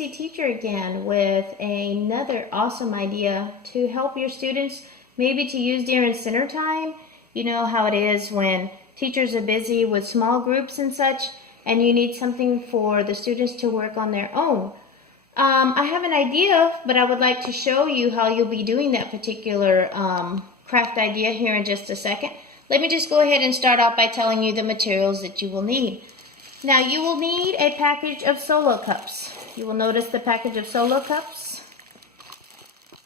Tipsey Teacher again with another awesome idea to help your students, maybe to use during center time. You know how it is when teachers are busy with small groups and such, and you need something for the students to work on their own. I have an idea, but I would like to show you how you'll be doing that particular craft idea here in just a second. Let me just go ahead and start out by telling you the materials that you will need. Now you will need a package of solo cups. You will notice the package of solo cups.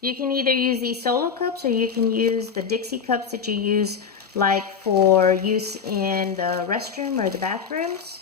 You can either use these solo cups or you can use the Dixie cups that you use like for use in the restroom or the bathrooms.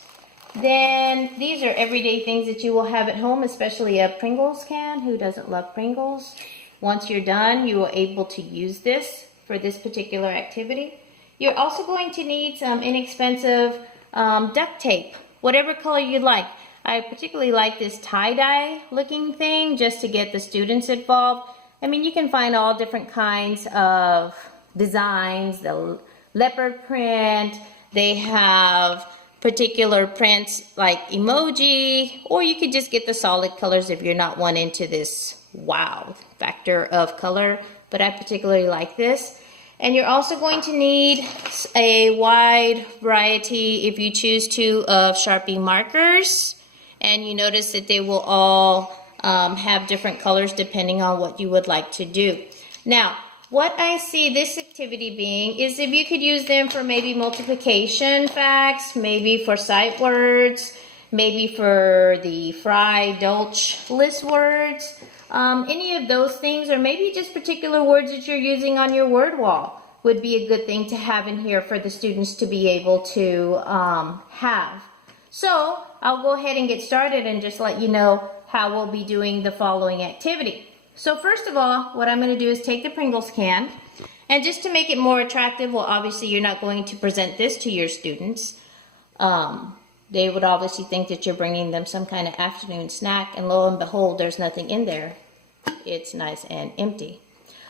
Then these are everyday things that you will have at home, especially a Pringles can. Who doesn't love Pringles? Once you're done, you will be able to use this for this particular activity. You're also going to need some inexpensive duct tape, whatever color you like. I particularly like this tie-dye looking thing just to get the students involved. I mean, you can find all different kinds of designs, the leopard print, they have particular prints like emoji, or you could just get the solid colors if you're not one into this wow factor of color, but I particularly like this. And you're also going to need a wide variety, if you choose to, of Sharpie markers, and you notice that they will all have different colors depending on what you would like to do. Now, what I see this activity being is if you could use them for maybe multiplication facts, maybe for sight words, maybe for the Fry Dolch list words, any of those things, or maybe just particular words that you're using on your word wall would be a good thing to have in here for the students to be able to have. So I'll go ahead and get started and just let you know how we'll be doing the following activity. So first of all, what I'm going to do is take the Pringles can, and just to make it more attractive, well, obviously you're not going to present this to your students. They would obviously think that you're bringing them some kind of afternoon snack, and lo and behold, there's nothing in there. It's nice and empty.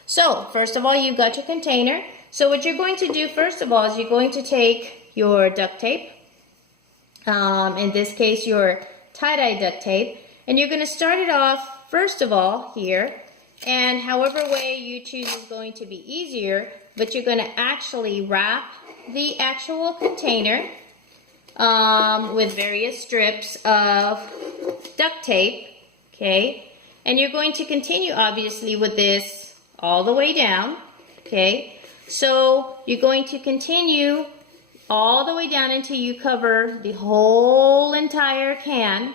So first of all, you've got your container. So what you're going to do first of all is you're going to take your duct tape, in this case your tie-dye duct tape, and you're going to start it off first of all here, and however way you choose is going to be easier, but you're going to actually wrap the actual container with various strips of duct tape, okay, and you're going to continue obviously with this all the way down, okay, so you're going to continue all the way down until you cover the whole entire can,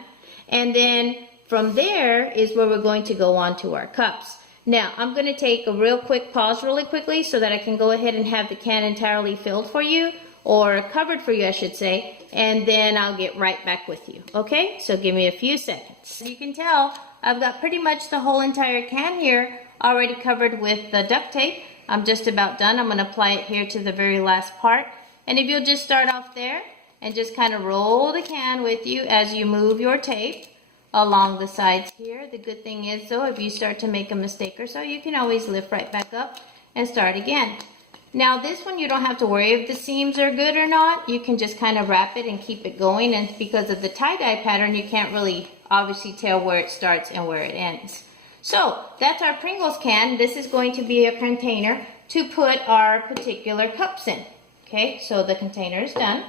and then from there is where we're going to go on to our cups. Now, I'm going to take a real quick pause really quickly so that I can go ahead and have the can entirely filled for you, or covered for you, I should say, and then I'll get right back with you. Okay, so give me a few seconds. You can tell I've got pretty much the whole entire can here already covered with the duct tape. I'm just about done. I'm going to apply it here to the very last part. And if you'll just start off there and just kind of roll the can with you as you move your tape along the sides here. The good thing is though, if you start to make a mistake or so, you can always lift right back up and start again. Now this one you don't have to worry if the seams are good or not. You can just kind of wrap it and keep it going, and because of the tie-dye pattern you can't really obviously tell where it starts and where it ends. So that's our Pringles can. This is going to be a container to put our particular cups in. Okay, so the container is done.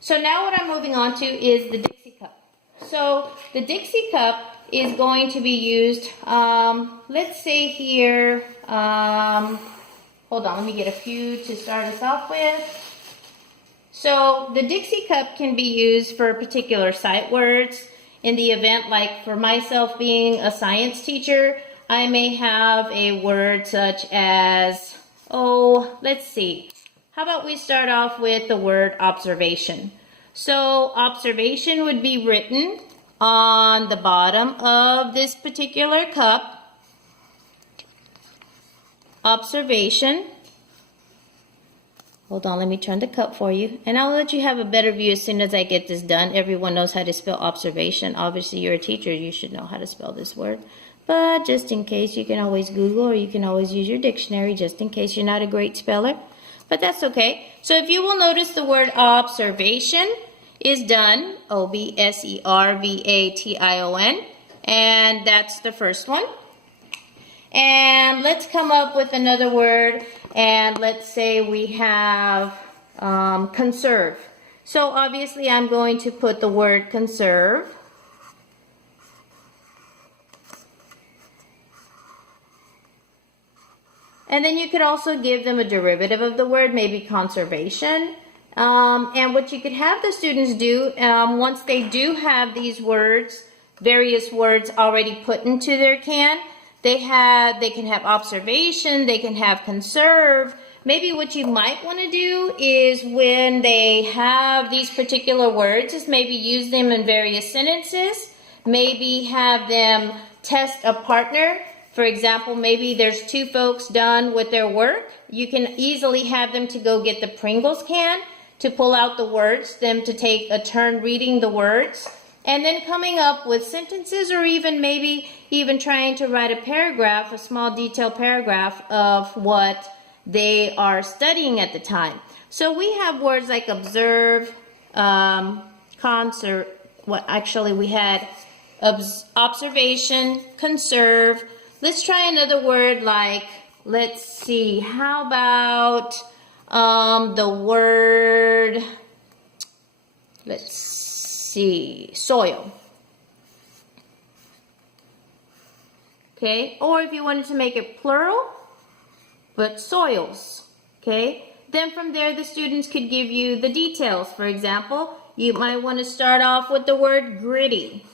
So now what I'm moving on to is the Dixie cup. So the Dixie cup is going to be used, let's say here, hold on, let me get a few to start us off with. So the Dixie cup can be used for particular sight words. In the event, like for myself being a science teacher, I may have a word such as, oh, let's see. How about we start off with the word observation. So observation would be written on the bottom of this particular cup. Observation. Hold on, let me turn the cup for you. And I'll let you have a better view as soon as I get this done. Everyone knows how to spell observation. Obviously, you're a teacher. You should know how to spell this word. But just in case, you can always Google, or you can always use your dictionary just in case you're not a great speller. But that's okay. So if you will notice, the word observation is done, O-B-S-E-R-V-A-T-I-O-N. And that's the first one. And let's come up with another word, and let's say we have conserve. So obviously I'm going to put the word conserve. And then you could also give them a derivative of the word, maybe conservation. And what you could have the students do, once they do have these words, various words already put into their can, they can have observation, they can have conserve. Maybe what you might want to do is when they have these particular words is maybe use them in various sentences. Maybe have them test a partner. For example, maybe there's two folks done with their work. You can easily have them to go get the Pringles can to pull out the words, them to take a turn reading the words, and then coming up with sentences, or maybe even trying to write a paragraph, a small detailed paragraph of what they are studying at the time. So we have words like observe, we had observation, conserve. Let's try another word like, let's see, how about the word, let's see, soil. Okay, or if you wanted to make it plural, but soils. Okay, then from there the students could give you the details. For example, you might want to start off with the word gritty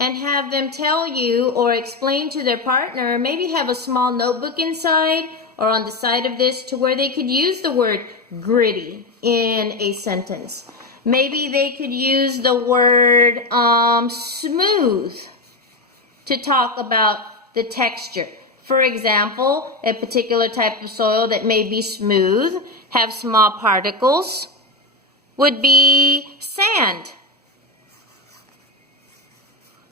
and have them tell you or explain to their partner, maybe have a small notebook inside or on the side of this to where they could use the word gritty in a sentence. Maybe they could use the word smooth to talk about the texture. For example, a particular type of soil that may be smooth, have small particles, would be sand.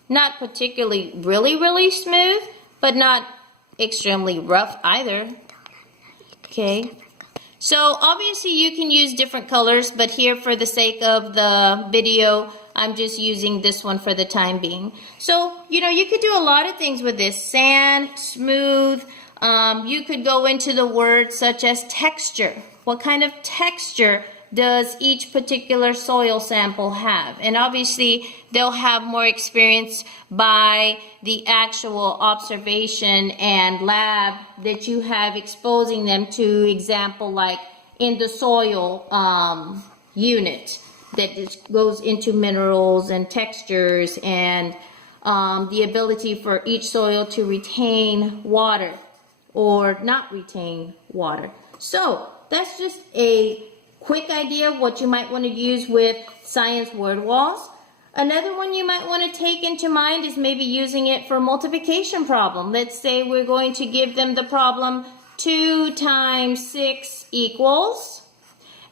Not particularly really smooth, but not extremely rough either. Okay, so obviously you can use different colors, but here for the sake of the video, I'm just using this one for the time being. So, you could do a lot of things with this. Sand, smooth. You could go into the words such as texture. What kind of texture does each particular soil sample have? And obviously they'll have more experience by the actual observation and lab that you have exposing them to, example like in the soil unit that goes into minerals and textures and the ability for each soil to retain water or not retain water. So that's just a quick idea of what you might want to use with science word walls. Another one you might want to take into mind is maybe using it for multiplication problem. Let's say we're going to give them the problem 2 times 6 equals.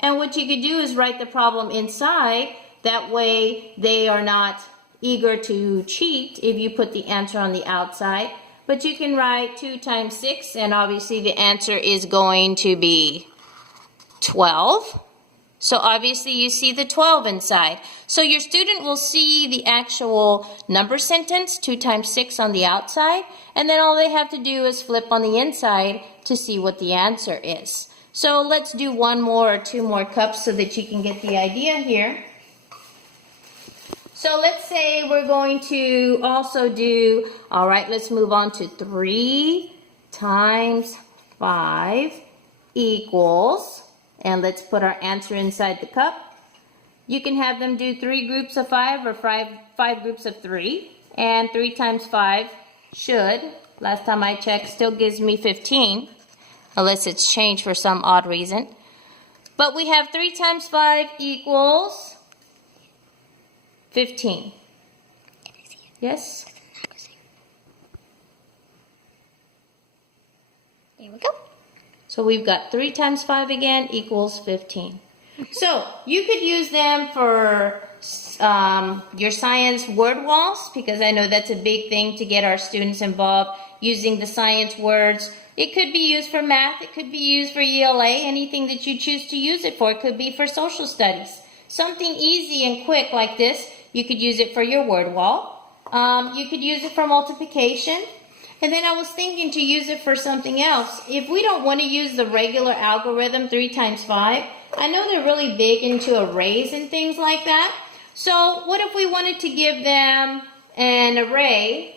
And what you could do is write the problem inside. That way they are not eager to cheat if you put the answer on the outside. But you can write 2 times 6, and obviously the answer is going to be 12. So obviously you see the 12 inside. So your student will see the actual number sentence, 2 times 6 on the outside, and then all they have to do is flip on the inside to see what the answer is. So let's do one more or two more cups so that you can get the idea here. So let's say we're going to also do, all right, let's move on to 3 times 5 equals, and let's put our answer inside the cup. You can have them do 3 groups of 5 or 5 groups of 3. And 3 times 5 should, last time I checked, still gives me 15. Unless it's changed for some odd reason. But we have 3 times 5 equals 15. Yes? There we go. So we've got 3 times 5 again equals 15. So you could use them for your science word walls, because I know that's a big thing to get our students involved using the science words. It could be used for math, it could be used for ELA, anything that you choose to use it for. It could be for social studies. Something easy and quick like this, you could use it for your word wall. You could use it for multiplication. And then I was thinking to use it for something else. If we don't want to use the regular algorithm, 3 times 5, I know they're really big into arrays and things like that. So what if we wanted to give them an array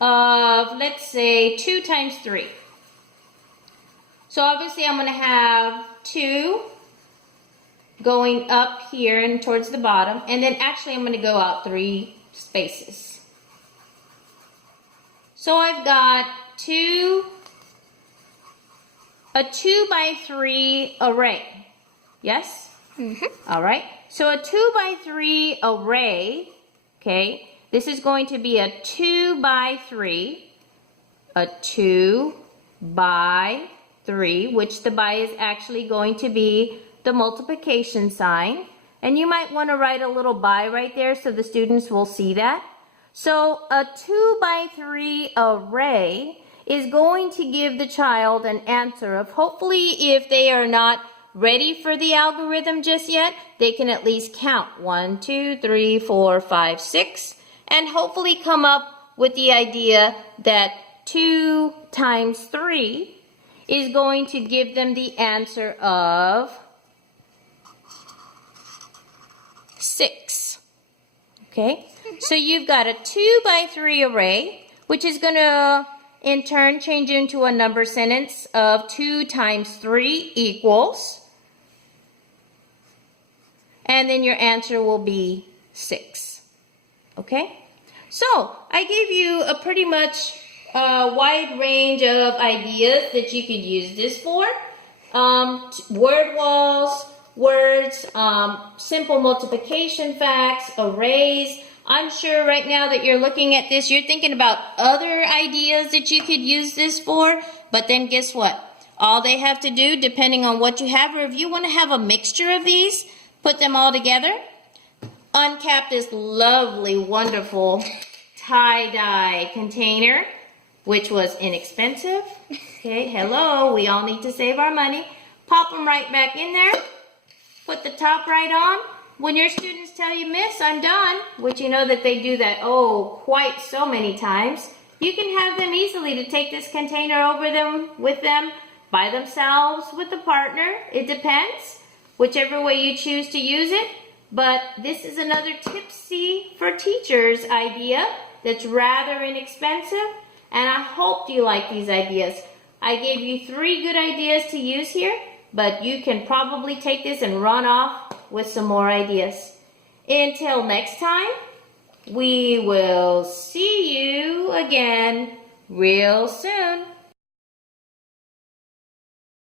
of, let's say, 2 times 3. So obviously I'm going to have 2 going up here and towards the bottom. And then actually I'm going to go out 3 spaces. So I've got a 2 by 3 array. Yes? Mm-hmm. All right. So a 2 by 3 array, okay, this is going to be a 2 by 3, a 2 by 3, which the by is actually going to be the multiplication sign. And you might want to write a little by right there so the students will see that. So a 2 by 3 array is going to give the child an answer of, hopefully, if they are not ready for the algorithm just yet, they can at least count 1, 2, 3, 4, 5, 6, and hopefully come up with the idea that 2 times 3 is going to give them the answer of 6. Okay? So you've got a 2 by 3 array, which is going to in turn change into a number sentence of 2 times 3 equals, and then your answer will be 6. Okay? So I gave you a pretty much wide range of ideas that you could use this for. Word walls, words, simple multiplication facts, arrays. I'm sure right now that you're looking at this, you're thinking about other ideas that you could use this for, but then guess what? All they have to do, depending on what you have, or if you want to have a mixture of these, put them all together, uncap this lovely, wonderful tie-dye container, which was inexpensive. Okay, hello, we all need to save our money. Pop them right back in there. Put the top right on. When your students tell you, Miss, I'm done, which you know that they do that, quite so many times, you can have them easily to take this container over them, with them, by themselves, with a partner. It depends, whichever way you choose to use it. But this is another Tipsy for Teachers idea that's rather inexpensive, and I hope you like these ideas. I gave you 3 good ideas to use here, but you can probably take this and run off with some more ideas. Until next time, we will see you again real soon.